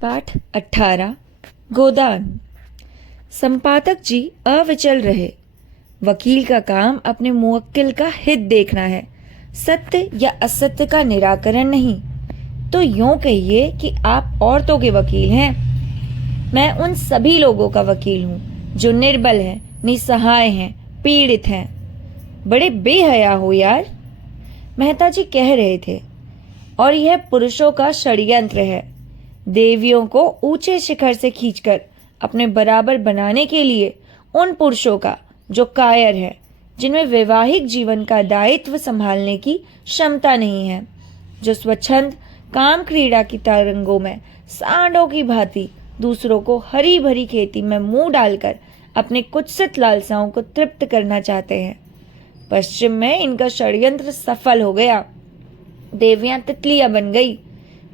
पाठ 18 गोदान। संपादक जी अविचल रहे। वकील का काम अपने मुवक्किल का हित देखना है, सत्य या असत्य का निराकरण नहीं। तो यूं कहिए कि आप औरतों के वकील हैं। मैं उन सभी लोगों का वकील हूं जो निर्बल हैं, निसहाय हैं, पीड़ित हैं। बड़े बेहया हो यार, मेहता जी कह रहे थे। और यह पुरुषों का षड्यंत्र है, देवियों को ऊंचे शिखर से खींचकर अपने बराबर बनाने के लिए। उन पुरुषों का जो कायर है, जिनमें वैवाहिक जीवन का दायित्व संभालने की क्षमता नहीं है, जो स्वच्छंद काम क्रीड़ा की तरंगों में सांडों की भांति दूसरों को हरी भरी खेती में मुंह डालकर अपने कुत्सित लालसाओं को तृप्त करना चाहते हैं। पश्चिम में इनका षड्यंत्र सफल हो गया। देवियां तितलियां बन गई।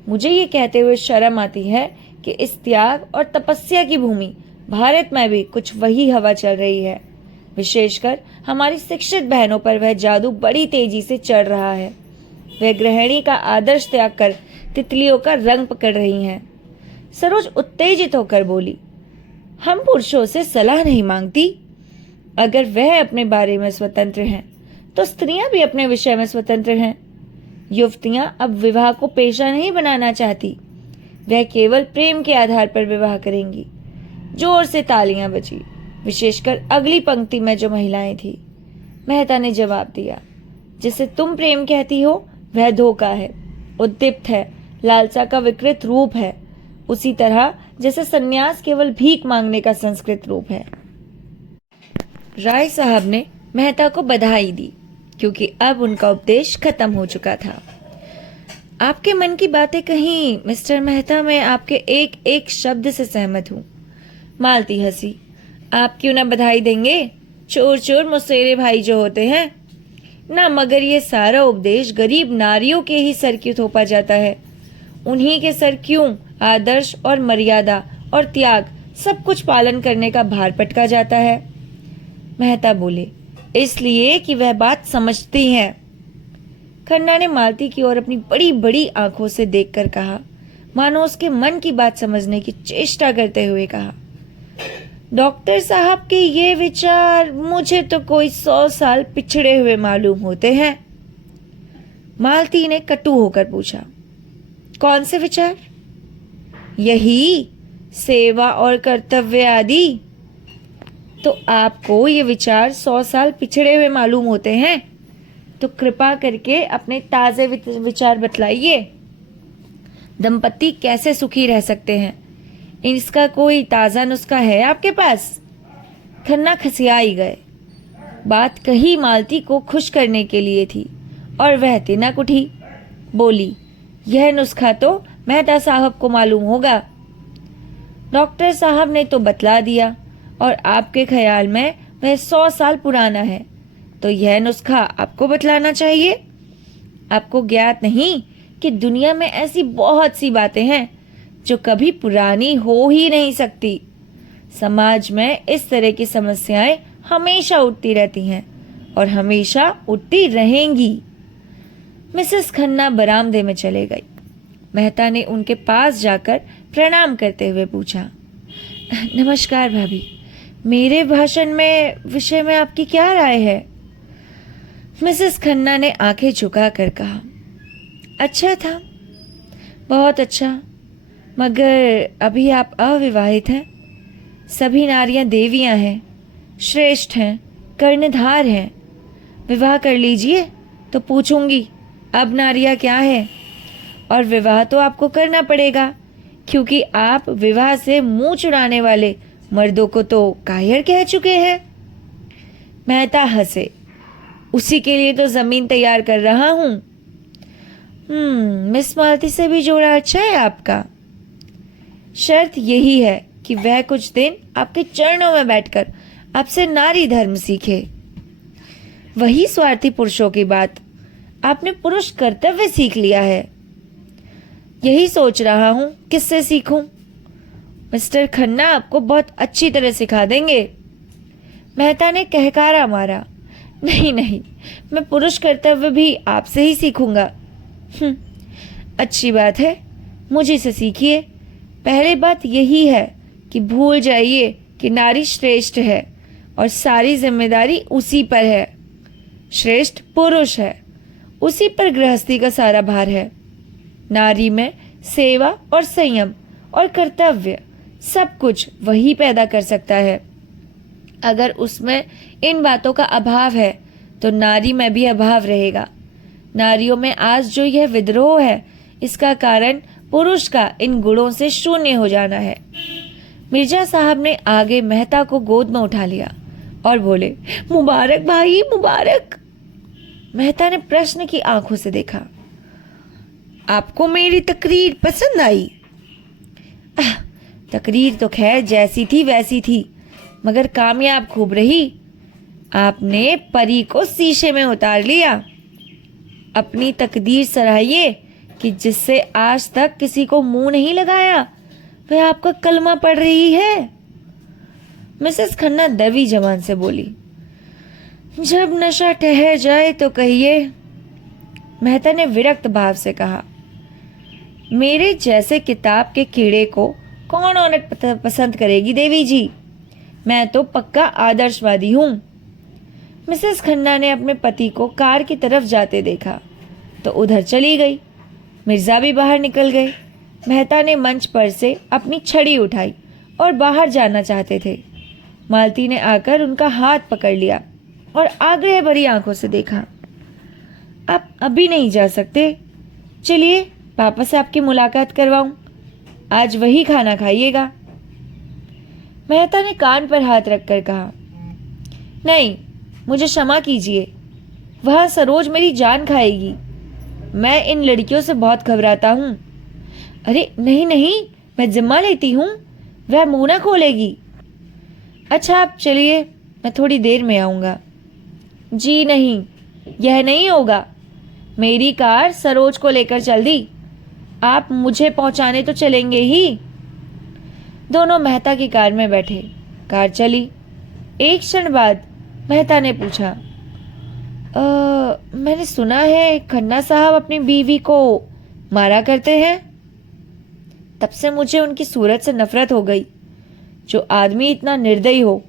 मुझे ये कहते हुए शर्म आती है कि इस त्याग और तपस्या की भूमि भारत में भी कुछ वही हवा चल रही है। विशेषकर हमारी शिक्षित बहनों पर वह जादू बड़ी तेजी से चढ़ रहा है। वह गृहिणी का आदर्श त्याग कर तितलियों का रंग पकड़ रही हैं। सरोज उत्तेजित होकर बोली, हम पुरुषों से सलाह नहीं मांगती। अगर वह अपने बारे में स्वतंत्र हैं, तो स्त्रियां भी अपने विषय में स्वतंत्र हैं। युवतियां अब विवाह को पेशा नहीं बनाना चाहती, वह केवल प्रेम के आधार पर विवाह करेंगी। जोर से तालियां बजी, विशेषकर अगली पंक्ति में जो महिलाएं थी। मेहता ने जवाब दिया, जिसे तुम प्रेम कहती हो वह धोखा है, उद्दीप्त है, लालसा का विकृत रूप है, उसी तरह जैसे सन्यास केवल भीख मांगने का संस्कृत रूप है। राय साहब ने मेहता को बधाई दी, क्योंकि अब उनका उपदेश खत्म हो चुका था। आपके मन की बातें कहीं मिस्टर मेहता, मैं आपके एक एक शब्द से सहमत हूँ। मालती हंसी। आप क्यों ना बधाई देंगे? चोर चोर मुसेरे भाई जो होते हैं ना, मगर ये सारा उपदेश गरीब नारियों के ही सर क्यों थोपा जाता है? उन्हीं के सर क्यों आदर्श और मर्यादा और त्याग सब कुछ पालन करने का भार पटका जाता है? मेहता बोले, इसलिए कि वह बात समझती हैं। खन्ना ने मालती की ओर अपनी बड़ी बड़ी आंखों से देखकर कहा, मानो उसके मन की बात समझने की चेष्टा करते हुए कहा, डॉक्टर साहब के ये विचार मुझे तो कोई 100 साल पिछड़े हुए मालूम होते हैं। मालती ने कटु होकर पूछा, कौन से विचार? यही सेवा और कर्तव्य आदि। तो आपको ये विचार 100 साल पिछड़े हुए मालूम होते हैं? तो कृपा करके अपने ताजे विचार बतलाइए। दंपति कैसे सुखी रह सकते हैं, इसका कोई ताजा नुस्खा है आपके पास? खन्ना खसियाई गए। बात कही मालती को खुश करने के लिए थी और वह तिनक उठी। बोली, यह नुस्खा तो मेहता साहब को मालूम होगा। डॉक्टर साहब ने तो बतला दिया और आपके ख्याल में वह 100 साल पुराना है, तो यह नुस्खा आपको बतलाना चाहिए। आपको ज्ञात नहीं कि दुनिया में ऐसी बहुत सी बातें हैं जो कभी पुरानी हो ही नहीं सकती। समाज में इस तरह की समस्याएं हमेशा उठती रहती हैं और हमेशा उठती रहेंगी। मिसेस खन्ना बरामदे में चले गई। मेहता ने उनके पास जाकर प्रणाम करते हुए पूछा, नमस्कार भाभी, मेरे भाषण में विषय में आपकी क्या राय है? मिसेस खन्ना ने आंखें झुकाकर कहा, अच्छा था, बहुत अच्छा, मगर अभी आप अविवाहित हैं। सभी नारियां देवियां हैं, श्रेष्ठ हैं, कर्णधार हैं। विवाह कर लीजिए तो पूछूंगी अब नारियां क्या है। और विवाह तो आपको करना पड़ेगा, क्योंकि आप विवाह से मुंह चुराने वाले मर्दों को तो कायर कह चुके हैं। मेहता हंसे, उसी के लिए तो जमीन तैयार कर रहा हूं। मिस मालती से भी जोड़ा अच्छा है आपका। शर्त यही है कि वह कुछ दिन आपके चरणों में बैठकर आपसे नारी धर्म सीखे। वही स्वार्थी पुरुषों की बात, आपने पुरुष कर्तव्य सीख लिया है। यही सोच रहा हूं किससे सीखूं। मिस्टर खन्ना आपको बहुत अच्छी तरह सिखा देंगे। मेहता ने कहकारा मारा, नहीं नहीं, मैं पुरुष कर्तव्य भी आपसे ही सीखूंगा। अच्छी बात है, मुझे से सीखिए। पहली बात यही है कि भूल जाइए कि नारी श्रेष्ठ है और सारी जिम्मेदारी उसी पर है। श्रेष्ठ पुरुष है, उसी पर गृहस्थी का सारा भार है। नारी में सेवा और संयम और कर्तव्य सब कुछ वही पैदा कर सकता है। अगर उसमें इन बातों का अभाव है तो नारी में भी अभाव रहेगा। नारियों में आज जो यह विद्रोह है, इसका कारण पुरुष का इन गुणों से शून्य हो जाना है। मिर्जा साहब ने आगे मेहता को गोद में उठा लिया और बोले, मुबारक भाई मुबारक। मेहता ने प्रश्न की आंखों से देखा। आपको मेरी तकरीर पसंद आई? तकरीर तो खैर जैसी थी वैसी थी, मगर कामयाब खूब रही। आपने परी को शीशे में उतार लिया। अपनी तकदीर सराहिए कि जिससे आज तक किसी को मुंह नहीं लगाया वह आपका कलमा पढ़ रही है। मिसेस खन्ना दबी जबान से बोली, जब नशा ठहर जाए तो कहिए। मेहता ने विरक्त भाव से कहा, मेरे जैसे किताब के कीड़े को कौन औरत पसंद करेगी देवी जी? मैं तो पक्का आदर्शवादी हूं। मिसेस खन्ना ने अपने पति को कार की तरफ जाते देखा तो उधर चली गई। मिर्जा भी बाहर निकल गए। मेहता ने मंच पर से अपनी छड़ी उठाई और बाहर जाना चाहते थे। मालती ने आकर उनका हाथ पकड़ लिया और आग्रह भरी आंखों से देखा, आप अभी नहीं जा सकते। चलिए पापा से आपकी मुलाकात करवाऊं। आज वही खाना खाइएगा। मेहता ने कान पर हाथ रखकर कहा, नहीं, मुझे क्षमा कीजिए, वहां सरोज मेरी जान खाएगी। मैं इन लड़कियों से बहुत घबराता हूं। अरे नहीं नहीं, मैं जिम्मा लेती हूं, वह मुंह ना खोलेगी। अच्छा आप चलिए, मैं थोड़ी देर में आऊंगा। जी नहीं, यह नहीं होगा। मेरी कार सरोज को लेकर चल दी, आप मुझे पहुंचाने तो चलेंगे ही। दोनों मेहता की कार में बैठे। कार चली। एक क्षण बाद मेहता ने पूछा, मैंने सुना है खन्ना साहब अपनी बीवी को मारा करते हैं। तब से मुझे उनकी सूरत से नफरत हो गई। जो आदमी इतना निर्दयी हो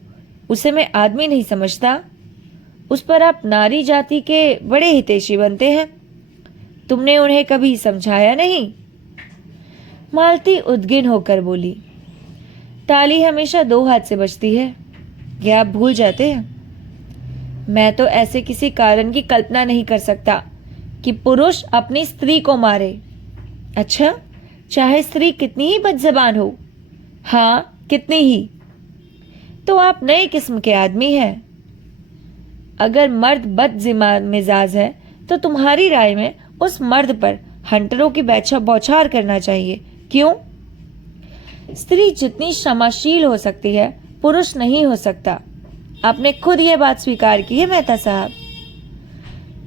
उसे मैं आदमी नहीं समझता। उस पर आप नारी जाति के बड़े हितैषी बनते हैं। तुमने उन्हें कभी समझाया नहीं? मालती उद्गिन होकर बोली, ताली हमेशा दो हाथ से बजती है, यह आप भूल जाते हैं। मैं तो ऐसे किसी कारण की कल्पना नहीं कर सकता कि पुरुष अपनी स्त्री को मारे। अच्छा, चाहे स्त्री कितनी ही बदजबान हो। हाँ, कितनी ही। तो आप नए किस्म के आदमी हैं। अगर मर्द बद मिजाज है तो तुम्हारी राय में उस मर्द पर हंटरों की बौछार करना चाहिए। क्यों? स्त्री जितनी क्षमाशील हो सकती है, पुरुष नहीं हो सकता। आपने खुद यह बात स्वीकार की है मेहता साहब।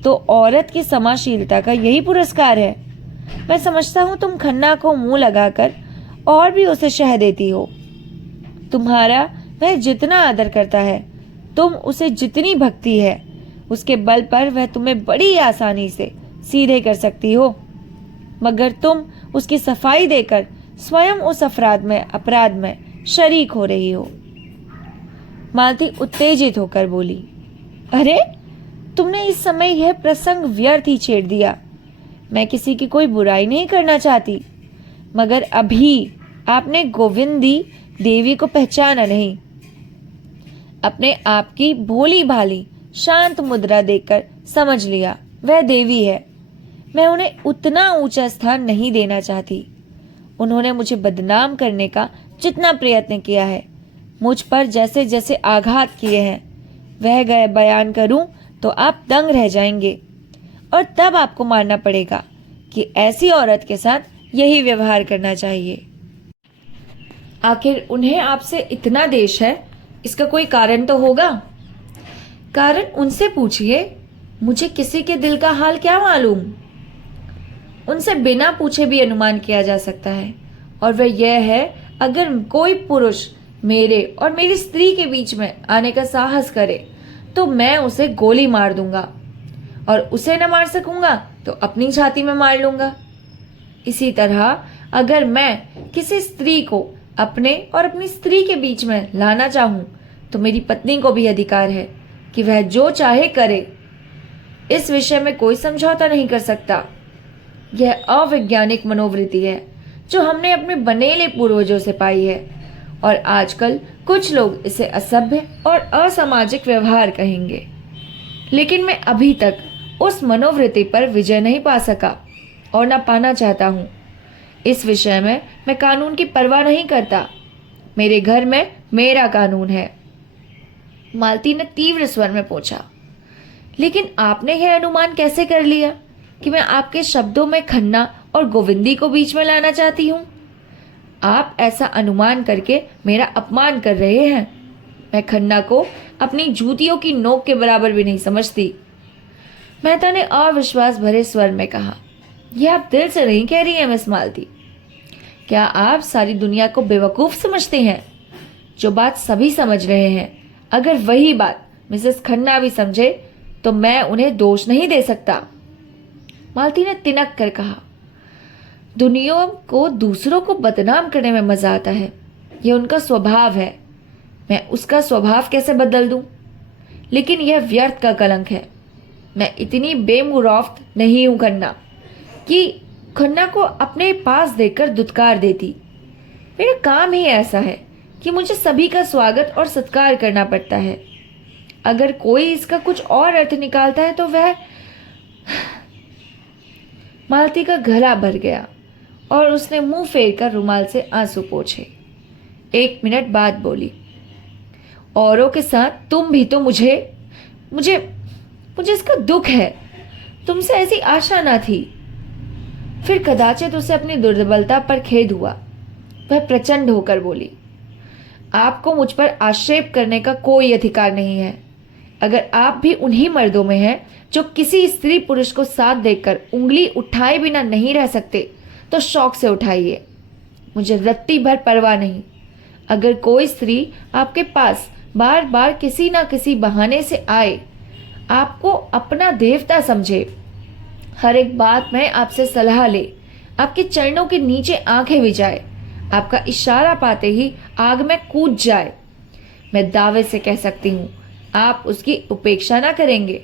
तो औरत की क्षमाशीलता का यही पुरस्कार है। मैं समझता हूं तुम खन्ना को मुंह लगाकर और भी उसे शह देती हो। तुम्हारा वह जितना आदर करता है, तुम उसे जितनी भक्ति है, उसके बल पर वह तुम्हें बड़ी आसानी से सीधे कर सकती हो, मगर तुम उसकी सफाई देकर स्वयं उस अपराध में शरीक हो रही हो। मालती उत्तेजित होकर बोली, अरे तुमने इस समय यह प्रसंग व्यर्थ ही छेड़ दिया। मैं किसी की कोई बुराई नहीं करना चाहती, मगर अभी आपने गोविंदी देवी को पहचाना नहीं। अपने आप की भोली भाली शांत मुद्रा देखकर समझ लिया वह देवी है। मैं उन्हें उतना ऊंचा स्थान नहीं देना चाहती। उन्होंने मुझे बदनाम करने का जितना प्रयत्न किया है, मुझ पर जैसे जैसे आघात किए हैं, वह गए बयान करूं तो आप दंग रह जाएंगे, और तब आपको मानना पड़ेगा कि ऐसी औरत के साथ यही व्यवहार करना चाहिए। आखिर उन्हें आपसे इतना देश है, इसका कोई कारण तो होगा। कारण उनसे पूछिए, मुझे किसी के दिल का हाल क्या मालूम। उनसे बिना पूछे भी अनुमान किया जा सकता है, और वह यह है, अगर कोई पुरुष मेरे और मेरी स्त्री के बीच में आने का साहस करे तो मैं उसे गोली मार दूंगा, और उसे न मार सकूंगा तो अपनी छाती में मार लूंगा। इसी तरह अगर मैं किसी स्त्री को अपने और अपनी स्त्री के बीच में लाना चाहूं तो मेरी पत्नी को भी अधिकार है कि वह जो चाहे करे। इस विषय में कोई समझौता नहीं कर सकता। यह अवैज्ञानिक मनोवृत्ति है जो हमने अपने बनेले पूर्वजों से पाई है और आजकल कुछ लोग इसे असभ्य और असामाजिक व्यवहार कहेंगे। लेकिन मैं अभी तक उस मनोवृत्ति पर विजय नहीं पा सका और न पाना चाहता हूँ। इस विषय में मैं कानून की परवाह नहीं करता। मेरे घर में मेरा कानून है। मालती ने तीव्र स्वर में पूछा, लेकिन आपने यह अनुमान कैसे कर लिया कि मैं आपके शब्दों में खन्ना और गोविंदी को बीच में लाना चाहती हूँ? आप ऐसा अनुमान करके मेरा अपमान कर रहे हैं। मैं खन्ना को अपनी जूतियों की नोक के बराबर भी नहीं समझती। मेहता ने अविश्वास भरे स्वर में कहा, यह आप दिल से नहीं कह रही हैं मिस मालती। क्या आप सारी दुनिया को बेवकूफ समझते हैं? जो बात सभी समझ रहे हैं, अगर वही बात मिसेस खन्ना भी समझे तो मैं उन्हें दोष नहीं दे सकता। मालती ने तिनक कर कहा, दुनिया को दूसरों को बदनाम करने में मजा आता है। यह उनका स्वभाव है। मैं उसका स्वभाव कैसे बदल दूं? लेकिन यह व्यर्थ का कलंक है। मैं इतनी बेमुरौफत नहीं हूं खन्ना कि खन्ना को अपने पास देखकर दुत्कार देती। मेरा काम ही ऐसा है कि मुझे सभी का स्वागत और सत्कार करना पड़ता है। अगर कोई इसका कुछ और अर्थ निकालता है तो वह मालती का गला भर गया और उसने मुंह फेर कर रुमाल से आंसू पोंछे। 1 मिनट बाद बोली, औरों के साथ तुम भी तो मुझे इसका दुख है। तुमसे ऐसी आशा ना थी। फिर कदाचित उसे अपनी दुर्बलता पर खेद हुआ। वह प्रचंड होकर बोली, आपको मुझ पर आक्षेप करने का कोई अधिकार नहीं है। अगर आप भी उन्हीं मर्दों में हैं जो किसी स्त्री पुरुष को साथ देखकर उंगली उठाए बिना नहीं रह सकते, तो शौक से उठाइए। मुझे रत्ती भर परवाह नहीं। अगर कोई स्त्री आपके पास बार बार किसी ना किसी बहाने से आए, आपको अपना देवता समझे, हर एक बात में आपसे सलाह ले, आपके चरणों के नीचे आंखें विजाए, आपका इशारा पाते ही आग में कूद जाए, मैं दावे से कह सकती हूँ आप उसकी उपेक्षा ना करेंगे।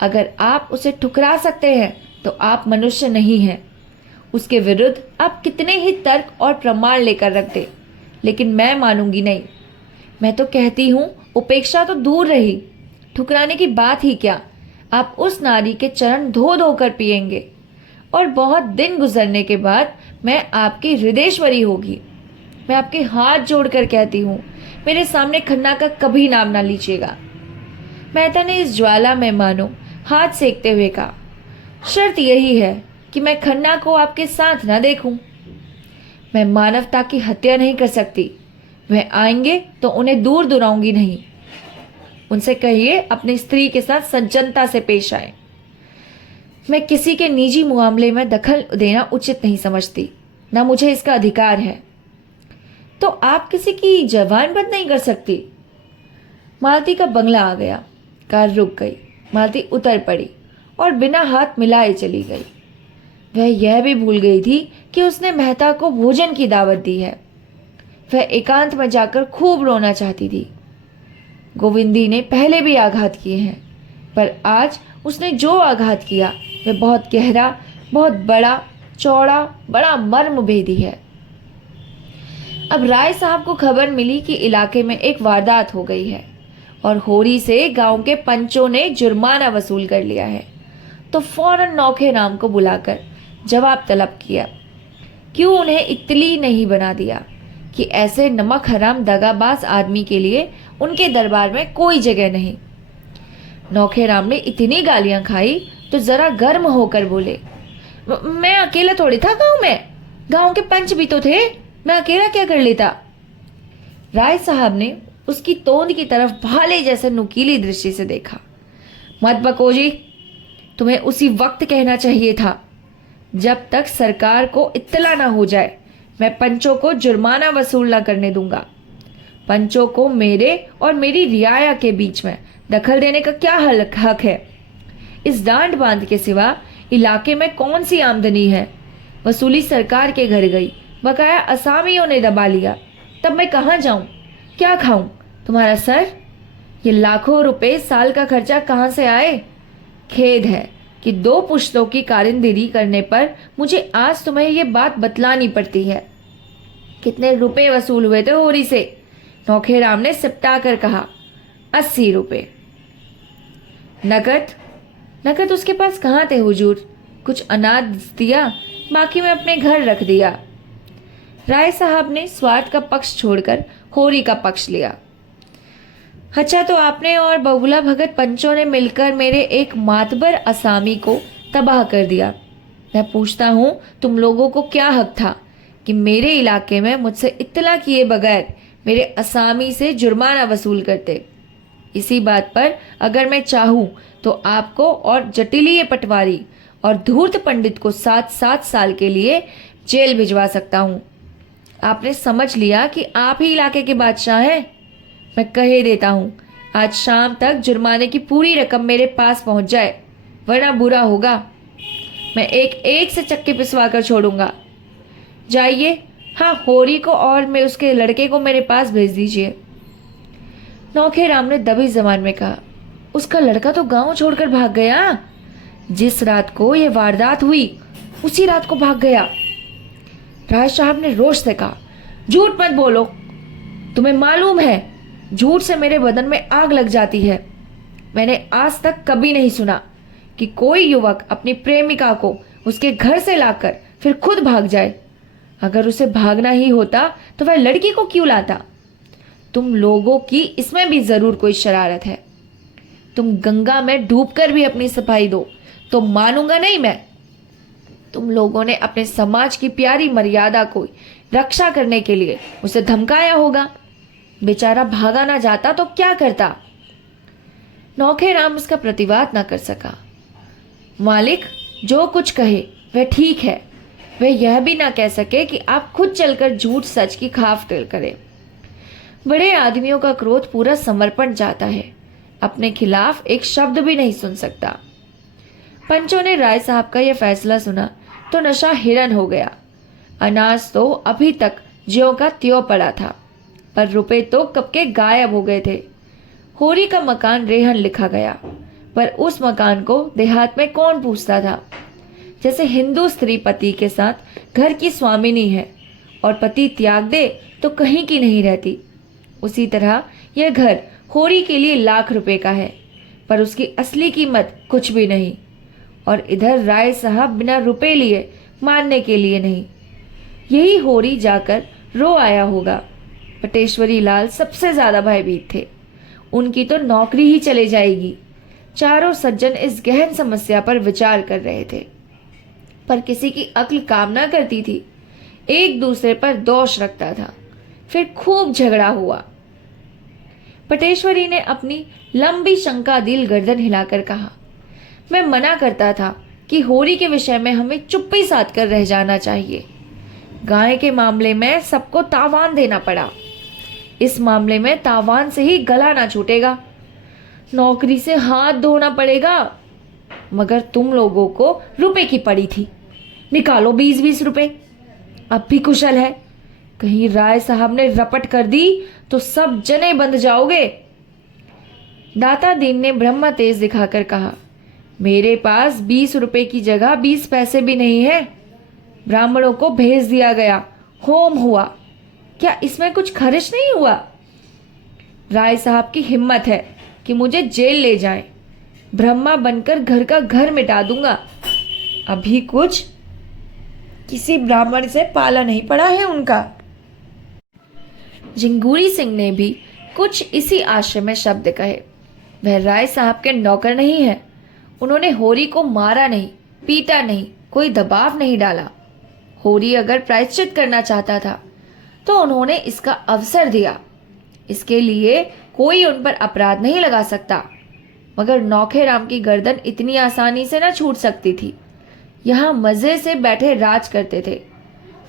अगर आप उसे ठुकरा सकते हैं तो आप मनुष्य नहीं हैं। उसके विरुद्ध आप कितने ही तर्क और प्रमाण लेकर रख दे, लेकिन मैं मानूंगी नहीं। मैं तो कहती हूँ उपेक्षा तो दूर रही, ठुकराने की बात ही क्या। आप उस नारी के चरण धो धो कर पिएंगे और बहुत दिन गुजरने के बाद मैं आपकी हृदयेश्वरी होगी। मैं आपके हाथ जोड़कर कहती हूँ, मेरे सामने खन्ना का कभी नाम ना लीजिएगा। मेहता ने इस ज्वाला में मानो हाथ सेकते हुए कहा, शर्त यही है कि मैं खन्ना को आपके साथ ना देखूं। मैं मानवता की हत्या नहीं कर सकती। वह आएंगे तो उन्हें दूर दुराऊंगी नहीं। उनसे कहिए अपनी स्त्री के साथ सज्जनता से पेश आए। मैं किसी के निजी मामले में दखल देना उचित नहीं समझती, ना मुझे इसका अधिकार है। तो आप किसी की जबान बंद नहीं कर सकती। मालती का बंगला आ गया। कार रुक गई। मालती उतर पड़ी और बिना हाथ मिलाए चली गई। वह यह भी भूल गई थी कि उसने मेहता को भोजन की दावत दी है। वह एकांत में जाकर खूब रोना चाहती थी। गोविंदी ने पहले भी आघात किए हैं, पर आज उसने जो आघात किया वह बहुत गहरा, बहुत बड़ा, चौड़ा, बड़ा मर्मभेदी है। अब राय साहब को खबर मिली कि इलाके में एक वारदात हो गई है और होरी से गांव के पंचों ने जुर्माना वसूल कर लिया है, तो फौरन नौखे राम को बुलाकर जवाब तलब किया। क्यों उन्हें इतली नहीं बना दिया कि ऐसे नमक हराम दगाबाज आदमी के लिए उनके दरबार में कोई जगह नहीं। नौखे राम ने इतनी गालियां खाई तो जरा गर्म होकर बोले, मैं अकेला थोड़ी था गांव में, गांव के पंच भी तो थे, मैं अकेला क्या कर लेता। राय साहब ने उसकी तोंद की तरफ भाले जैसे नुकीली दृष्टि से देखा। मत बको जी, तुम्हें उसी वक्त कहना चाहिए था। जब तक सरकार को इत्तला ना हो जाए मैं पंचों को जुर्माना वसूल न करने दूंगा। पंचों को मेरे और मेरी रियाया के बीच में दखल देने का क्या हक है। इस डांड बांध के सिवा इलाके में कौन सी आमदनी है। वसूली सरकार के घर गई, बकाया असामियों ने दबा लिया। तब मैं कहाँ जाऊं, क्या खाऊं? तुम्हारा सर, ये लाखों रुपए साल का खर्चा कहाँ से आए? खेद है कि 2 पुश्तों की कारिंदगी करने पर मुझे आज तुम्हें ये बात बतलानी पड़ती है। कितने रुपए वसूल हुए थे होरी से? नौखेराम ने सिपटा कर कहा। 80 रुपए। नकद? नकद उसके पास कहाँ थे हुजूर? कुछ अनाज दिया, बाकी मैं अपने घर रख दिया। राय साहब ने स्वार्थ का पक्ष छोड़कर होरी का पक्ष लिया। अच्छा, तो आपने और बगुला भगत पंचों ने मिलकर मेरे एक मातबर असामी को तबाह कर दिया। मैं पूछता हूं, तुम लोगों को क्या हक था कि मेरे इलाके में मुझसे इत्तला किए बगैर मेरे असामी से जुर्माना वसूल करते? इसी बात पर अगर मैं चाहूं तो आपको और जटिलीय पटवारी और धूर्त पंडित को 7-7 साल के लिए जेल भिजवा सकता हूं। आपने समझ लिया कि आप ही इलाके के बादशाह हैं। मैं कहे देता हूं, आज शाम तक जुर्माने की पूरी रकम मेरे पास पहुंच जाए, वरना बुरा होगा। मैं एक एक से चक्के पिसवा कर छोड़ूंगा। जाइए, हाँ, होरी को और मैं उसके लड़के को मेरे पास भेज दीजिए। नौखेराम ने दबी जबान में कहा, उसका लड़का तो गांव छोड़कर भाग गया। जिस रात को यह वारदात हुई उसी रात को भाग गया। राय साहब ने रोष से कहा, झूठ मत बोलो। तुम्हें मालूम है झूठ से मेरे बदन में आग लग जाती है। मैंने आज तक कभी नहीं सुना कि कोई युवक अपनी प्रेमिका को उसके घर से लाकर फिर खुद भाग जाए। अगर उसे भागना ही होता तो वह लड़की को क्यों लाता? तुम लोगों की इसमें भी जरूर कोई शरारत है। तुम गंगा में डूबकर भी अपनी सफाई दो तो मानूंगा नहीं मैं। तुम लोगों ने अपने समाज की प्यारी मर्यादा को रक्षा करने के लिए उसे धमकाया होगा। बेचारा भागा ना जाता तो क्या करता? नौखेराम उसका प्रतिवाद न कर सका। मालिक जो कुछ कहे वह ठीक है। वह यह भी ना कह सके कि आप खुद चलकर झूठ सच की खाफ करें। बड़े आदमियों का क्रोध पूरा समर्पण चाहता है, अपने खिलाफ एक शब्द भी नहीं सुन सकता। पंचों ने राय साहब का यह फैसला सुना तो नशा हिरन हो गया। अनाज तो अभी तक ज्यों का त्यों पड़ा था, पर रुपए तो कब के गायब हो गए थे। होरी का मकान रेहन लिखा गया, पर उस मकान को देहात में कौन पूछता था? जैसे हिंदू स्त्री पति के साथ घर की स्वामिनी है और पति त्याग दे तो कहीं की नहीं रहती, उसी तरह यह घर होरी के लिए लाख रुपए का है, पर उसकी असली कीमत कुछ भी नहीं। और इधर राय साहब बिना रुपए लिए मानने के लिए नहीं। यही होरी जाकर रो आया होगा। पटेश्वरी लाल सबसे ज्यादा भयभीत थे। उनकी तो नौकरी ही चले जाएगी। चारों सज्जन इस गहन समस्या पर विचार कर रहे थे, पर किसी की अक्ल काम ना करती थी। एक दूसरे पर दोष रखता था। फिर खूब झगड़ा हुआ। पटेश्वरी ने अपनी लंबी शंका दिल गर्दन हिलाकर कहा, मैं मना करता था कि होरी के विषय में हमें चुप्पी साध कर रह जाना चाहिए। गाय के मामले में सबको तावान देना पड़ा। इस मामले में तावान से ही गला ना छूटेगा। नौकरी से हाथ धोना पड़ेगा। मगर तुम लोगों को रुपए की पड़ी थी, निकालो 20-20 रुपए। अब भी कुशल है। कहीं राय साहब ने रपट कर दी तो सब जने बंद जाओगे। दाता दीन ने ब्रह्मा तेज दिखाकर कहा, मेरे पास 20 रुपए की जगह 20 पैसे भी नहीं है। ब्राह्मणों को भेज दिया गया, होम हुआ, क्या इसमें कुछ खर्च नहीं हुआ? राय साहब की हिम्मत है कि मुझे जेल ले जाएं। ब्रह्मा बनकर घर का घर मिटा दूंगा। अभी कुछ किसी ब्राह्मण से पाला नहीं पड़ा है उनका। जिंगूरी सिंह ने भी कुछ इसी आशय में शब्द कहे। वह राय साहब के नौकर नहीं है। उन्होंने होरी को मारा नहीं, पीटा नहीं, कोई दबाव नहीं डाला। होरी अगर प्रायश्चित करना चाहता था तो उन्होंने इसका अवसर दिया। इसके लिए कोई उन पर अपराध नहीं लगा सकता। मगर नौखेराम की गर्दन इतनी आसानी से न छूट सकती थी। यहाँ मजे से बैठे राज करते थे।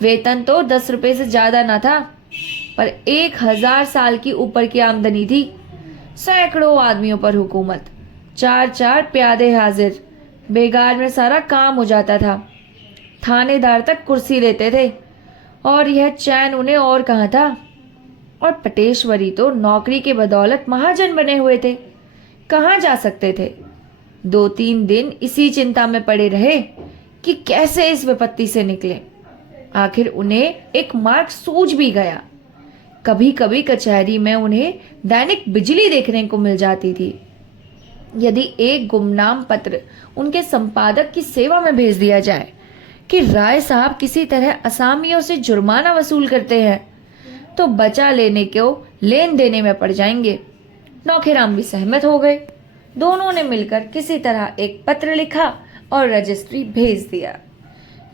वेतन तो 10 रुपए से ज्यादा न था, पर 1000 साल की ऊपर की आमदनी थी। सैकड़ों आदमियों पर हुकूमत, 4-4 प्यादे हाजिर, बेगार में सारा काम हो जाता था। थानेदार तक कुर्सी देते थे, और यह चैन उन्हें और कहाँ था। और पटेश्वरी तो नौकरी के बदौलत महाजन बने हुए थे, कहाँ जा सकते थे। 2-3 दिन इसी चिंता में पड़े रहे कि कैसे इस विपत्ति से निकले। आखिर उन्हें एक मार्ग सूझ भी गया। कभी कभी कचहरी में उन्हें दैनिक बिजली देखने को मिल जाती थी। यदि एक गुमनाम पत्र उनके संपादक की सेवा में भेज दिया जाए कि राय साहब किसी तरह असामियों से जुर्माना वसूल करते हैं, तो बचा लेने को लेन देने में पड़ जाएंगे। नौखेराम भी सहमत हो गए। दोनों ने मिलकर किसी तरह एक पत्र लिखा और रजिस्ट्री भेज दिया।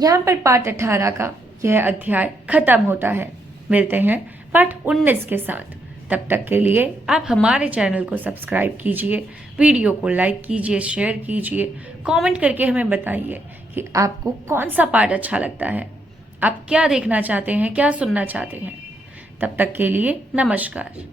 यहाँ पर पाठ 18 का यह अध्याय खत्म होता है। मिलते हैं पाठ 19 के साथ। तब तक के लिए आप हमारे चैनल को सब्सक्राइब कीजिए, वीडियो को लाइक कीजिए, शेयर कीजिए, कमेंट करके हमें बताइए कि आपको कौन सा पाठ अच्छा लगता है, आप क्या देखना चाहते हैं, क्या सुनना चाहते हैं। तब तक के लिए नमस्कार।